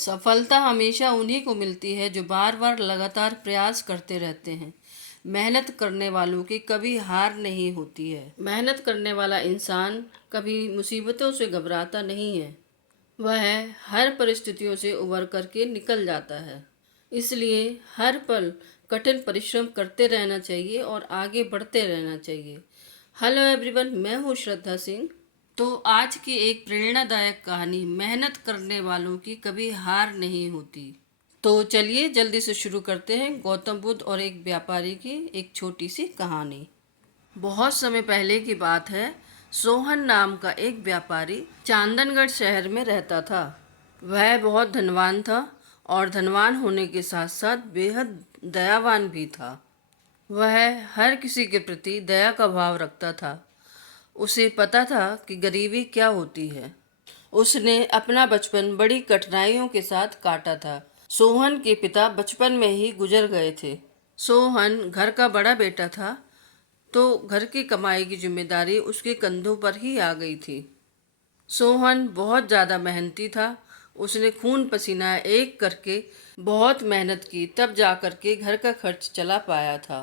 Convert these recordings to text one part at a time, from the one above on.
सफलता हमेशा उन्हीं को मिलती है जो बार बार लगातार प्रयास करते रहते हैं। मेहनत करने वालों की कभी हार नहीं होती है। मेहनत करने वाला इंसान कभी मुसीबतों से घबराता नहीं है। वह हर परिस्थितियों से उबर करके निकल जाता है। इसलिए हर पल कठिन परिश्रम करते रहना चाहिए और आगे बढ़ते रहना चाहिए। हेलो एवरीवन, मैं हूँ श्रद्धा सिंह। तो आज की एक प्रेरणादायक कहानी, मेहनत करने वालों की कभी हार नहीं होती। तो चलिए जल्दी से शुरू करते हैं। गौतम बुद्ध और एक व्यापारी की एक छोटी सी कहानी। बहुत समय पहले की बात है। सोहन नाम का एक व्यापारी चांदनगढ़ शहर में रहता था। वह बहुत धनवान था और धनवान होने के साथ साथ बेहद दयावान भी था। वह हर किसी के प्रति दया का भाव रखता था। उसे पता था कि गरीबी क्या होती है। उसने अपना बचपन बड़ी कठिनाइयों के साथ काटा था। सोहन के पिता बचपन में ही गुजर गए थे। सोहन घर का बड़ा बेटा था, तो घर की कमाई की जिम्मेदारी उसके कंधों पर ही आ गई थी। सोहन बहुत ज़्यादा मेहनती था। उसने खून पसीना एक करके बहुत मेहनत की, तब जा कर के घर का खर्च चला पाया था।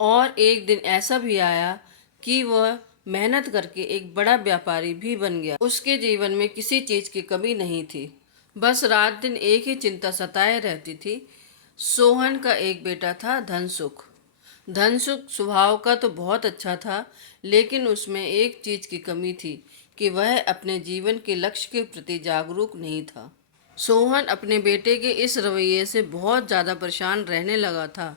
और एक दिन ऐसा भी आया कि वह मेहनत करके एक बड़ा व्यापारी भी बन गया। उसके जीवन में किसी चीज़ की कमी नहीं थी। बस रात दिन एक ही चिंता सताए रहती थी। सोहन का एक बेटा था धनसुख। धनसुख स्वभाव का तो बहुत अच्छा था, लेकिन उसमें एक चीज़ की कमी थी कि वह अपने जीवन के लक्ष्य के प्रति जागरूक नहीं था। सोहन अपने बेटे के इस रवैये से बहुत ज़्यादा परेशान रहने लगा था।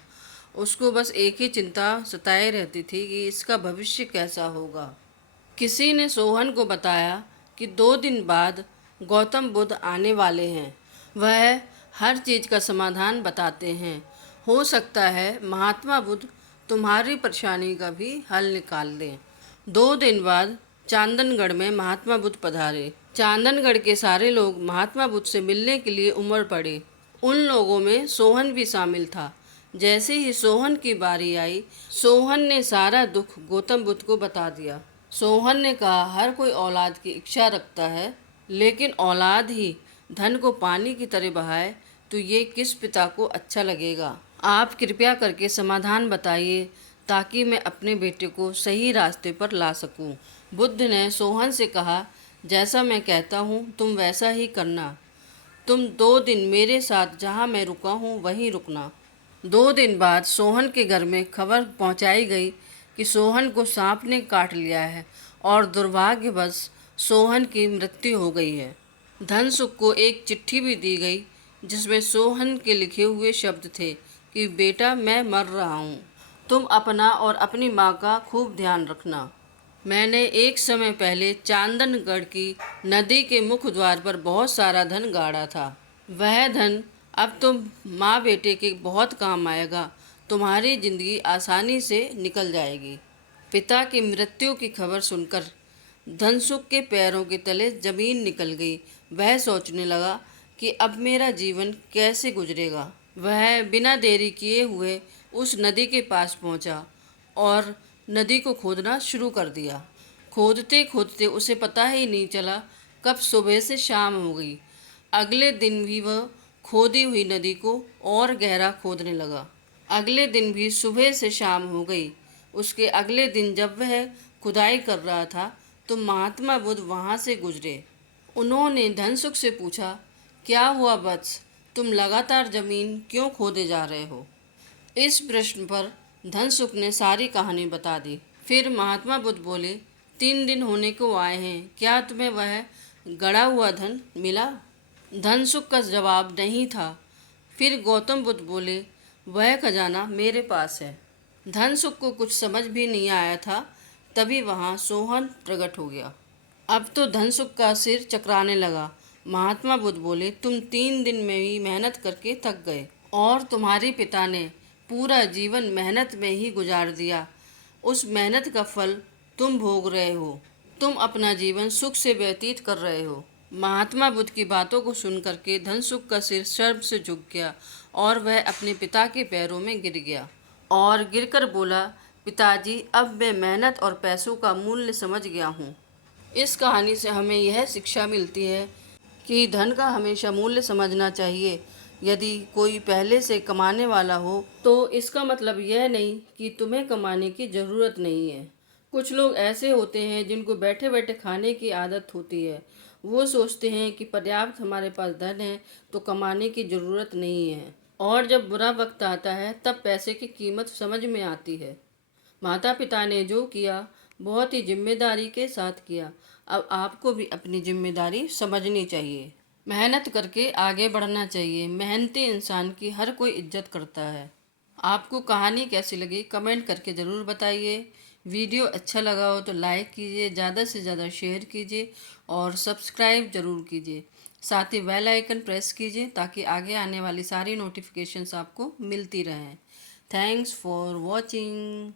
उसको बस एक ही चिंता सताए रहती थी कि इसका भविष्य कैसा होगा। किसी ने सोहन को बताया कि 2 दिन बाद गौतम बुद्ध आने वाले हैं। वह हर चीज़ का समाधान बताते हैं। हो सकता है महात्मा बुद्ध तुम्हारी परेशानी का भी हल निकाल दें। 2 दिन बाद चांदनगढ़ में महात्मा बुद्ध पधारे। चांदनगढ़ के सारे लोग महात्मा बुद्ध से मिलने के लिए उमड़ पड़े। उन लोगों में सोहन भी शामिल था। जैसे ही सोहन की बारी आई, सोहन ने सारा दुख गौतम बुद्ध को बता दिया। सोहन ने कहा, हर कोई औलाद की इच्छा रखता है, लेकिन औलाद ही धन को पानी की तरह बहाए तो ये किस पिता को अच्छा लगेगा। आप कृपया करके समाधान बताइए ताकि मैं अपने बेटे को सही रास्ते पर ला सकूं। बुद्ध ने सोहन से कहा, जैसा मैं कहता हूँ तुम वैसा ही करना। तुम 2 दिन मेरे साथ जहाँ मैं रुका हूँ वहीं रुकना। 2 दिन बाद सोहन के घर में खबर पहुँचाई गई कि सोहन को सांप ने काट लिया है और दुर्भाग्यवश सोहन की मृत्यु हो गई है। धनसुख को एक चिट्ठी भी दी गई जिसमें सोहन के लिखे हुए शब्द थे कि बेटा, मैं मर रहा हूँ, तुम अपना और अपनी माँ का खूब ध्यान रखना। मैंने एक समय पहले चांदनगढ़ की नदी के मुख्य द्वार पर बहुत सारा धन गाड़ा था। वह धन अब तुम माँ बेटे के बहुत काम आएगा। तुम्हारी जिंदगी आसानी से निकल जाएगी। पिता की मृत्यु की खबर सुनकर धनसुख के पैरों के तले जमीन निकल गई। वह सोचने लगा कि अब मेरा जीवन कैसे गुजरेगा। वह बिना देरी किए हुए उस नदी के पास पहुंचा और नदी को खोदना शुरू कर दिया। खोदते खोदते उसे पता ही नहीं चला कब सुबह से शाम हो गई। अगले दिन भी वह खोदी हुई नदी को और गहरा खोदने लगा। अगले दिन भी सुबह से शाम हो गई। उसके अगले दिन जब वह खुदाई कर रहा था तो महात्मा बुद्ध वहाँ से गुजरे। उन्होंने धनसुख से पूछा, क्या हुआ वत्स, तुम लगातार जमीन क्यों खोदे जा रहे हो? इस प्रश्न पर धनसुख ने सारी कहानी बता दी। फिर महात्मा बुद्ध बोले, 3 दिन होने को आए हैं, क्या तुम्हें वह गड़ा हुआ धन मिला? धनसुख का जवाब नहीं था। फिर गौतम बुद्ध बोले, वह खजाना मेरे पास है। धनसुख को कुछ समझ भी नहीं आया था। तभी वहाँ सोहन प्रकट हो गया। अब तो धनसुख का सिर चकराने लगा। महात्मा बुद्ध बोले, तुम 3 दिन में ही मेहनत करके थक गए और तुम्हारे पिता ने पूरा जीवन मेहनत में ही गुजार दिया। उस मेहनत का फल तुम भोग रहे हो। तुम अपना जीवन सुख से व्यतीत कर रहे हो। महात्मा बुद्ध की बातों को सुन करके धनसुख का सिर शर्म से झुक गया और वह अपने पिता के पैरों में गिर गया और गिरकर बोला, पिताजी, अब मैं मेहनत और पैसों का मूल्य समझ गया हूँ। इस कहानी से हमें यह शिक्षा मिलती है कि धन का हमेशा मूल्य समझना चाहिए। यदि कोई पहले से कमाने वाला हो तो इसका मतलब यह नहीं कि तुम्हें कमाने की ज़रूरत नहीं है। कुछ लोग ऐसे होते हैं जिनको बैठे बैठे खाने की आदत होती है। वो सोचते हैं कि पर्याप्त हमारे पास धन है तो कमाने की ज़रूरत नहीं है, और जब बुरा वक्त आता है तब पैसे की कीमत समझ में आती है। माता पिता ने जो किया बहुत ही जिम्मेदारी के साथ किया। अब आपको भी अपनी जिम्मेदारी समझनी चाहिए। मेहनत करके आगे बढ़ना चाहिए। मेहनती इंसान की हर कोई इज्जत करता है। आपको कहानी कैसी लगी कमेंट करके ज़रूर बताइए। वीडियो अच्छा लगा हो तो लाइक कीजिए, ज़्यादा से ज़्यादा शेयर कीजिए और सब्सक्राइब ज़रूर कीजिए। साथ ही बेल आइकन प्रेस कीजिए ताकि आगे आने वाली सारी नोटिफिकेशंस आपको मिलती रहें। Thanks for watching.